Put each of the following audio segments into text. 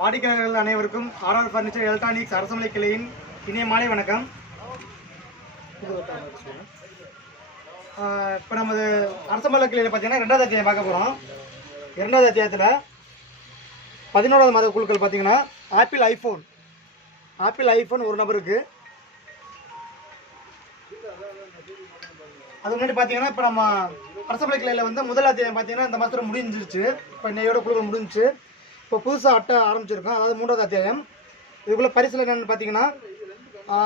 வாடிக்கையாளர்கள் அனைவருக்கும் RR furniture electronics Arasamalai கிளையின் இனிய மாலை வணக்கம். இப்போ நமது அரசமலை கிளையில் பார்த்தீங்கன்னா 2வது அத்தியாயம் பார்க்க போகிறோம். 2வது அத்தியாயத்தில் 11வது மாத குழுக்கள் பார்த்தீங்கன்னா ஆப்பிள் ஐஃபோன் ஒரு நபருக்கு. அது முன்னாடி பார்த்தீங்கன்னா இப்போ நம்ம அரசமலை கிளையில் வந்து முதல் அத்தியாயம் பார்த்தீங்கன்னா இந்த மாதத்தில் முடிஞ்சிருச்சு. இப்போ இன்னையோட குழுக்கள் முடிஞ்சிச்சு. இப்போ புதுசாக அட்டை ஆரம்பிச்சிருக்கோம், அதாவது 3வது அத்தியாயம். இதுக்குள்ளே பரிசில் என்னென்னு பார்த்தீங்கன்னா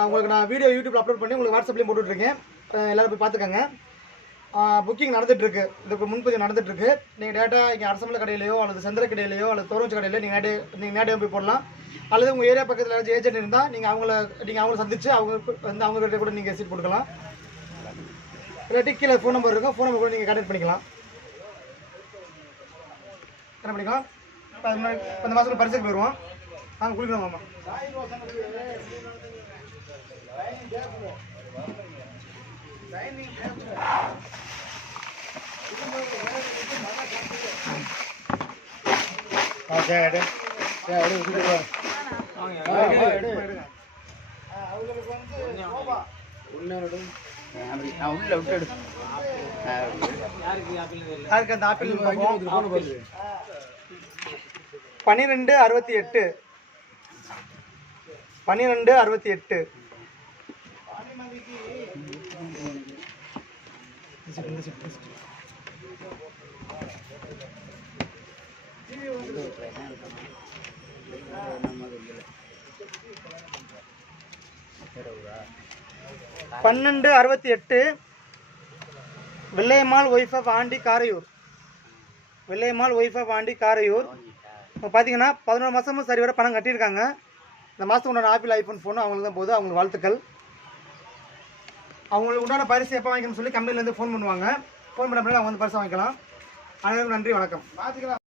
உங்களுக்கு நான் வீடியோ யூடியூப்பில் அப்லோட் பண்ணி உங்களுக்கு வாட்ஸ்அப்லேயும் போட்டுட்ருக்கேன். எல்லோரும் போய் பார்த்துக்கங்க. புக்கிங் நடந்துகிட்ருக்கு, இதுக்கு முன்பதிவு நடந்துகிட்ருக்கு. நீங்கள் டேரெக்டாக இங்கே அரசமலை கடையிலையோ அல்லது செந்திர கடையிலையோ அல்லது தோரஞ்சு கடையிலையோ நீங்கள் நேரடியாக போய் போடலாம். அல்லது உங்கள் ஏரியா பக்கத்தில் ஏதாச்சும் ஏஜென்ட் இருந்தால் நீங்கள் அவங்கள சந்தித்து அவங்ககிட்ட கூட நீங்கள் சீட் கொடுக்கலாம். இல்லாட்டி கீழே ஃபோன் நம்பர் இருக்கும், ஃபோன் நம்பர் கூட நீங்கள் கான்டெக்ட் பண்ணிக்கலாம். என்ன பண்ணிக்கலாம்? இப்போ இந்த மாதத்தில் பரிசுக்கு போயிடுவோம். நாங்கள் குளிக்கணும் மாமா. அவங்களுக்கு வந்து உள்ள விட்டு யாருக்கு அந்த ஆப்பிள் 1268 1268 வெள்ளையம்மாள் ஒய்ஃப் ஆஃப் ஆண்டி காரையூர். இப்போ பார்த்தீங்கன்னா 11 மாதமும் சரி வர பணம் கட்டியிருக்காங்க. இந்த மாதத்துக்கு உண்டான ஆப்பிள் ஐஃபோன் ஃபோன் அவங்களுக்கு தான் போகுது. அவங்களுக்கு வாழ்த்துக்கள். அவங்களுக்கு உண்டான பரிசு எப்போ வாங்கிக்கணும்னு சொல்லி கம்பெனிலேருந்து ஃபோன் பண்ணுவாங்க. ஃபோன் பண்ண பிறகு அவங்க வந்து பரிசு வாங்கிக்கலாம். அனைவருக்கும் நன்றி, வணக்கம்.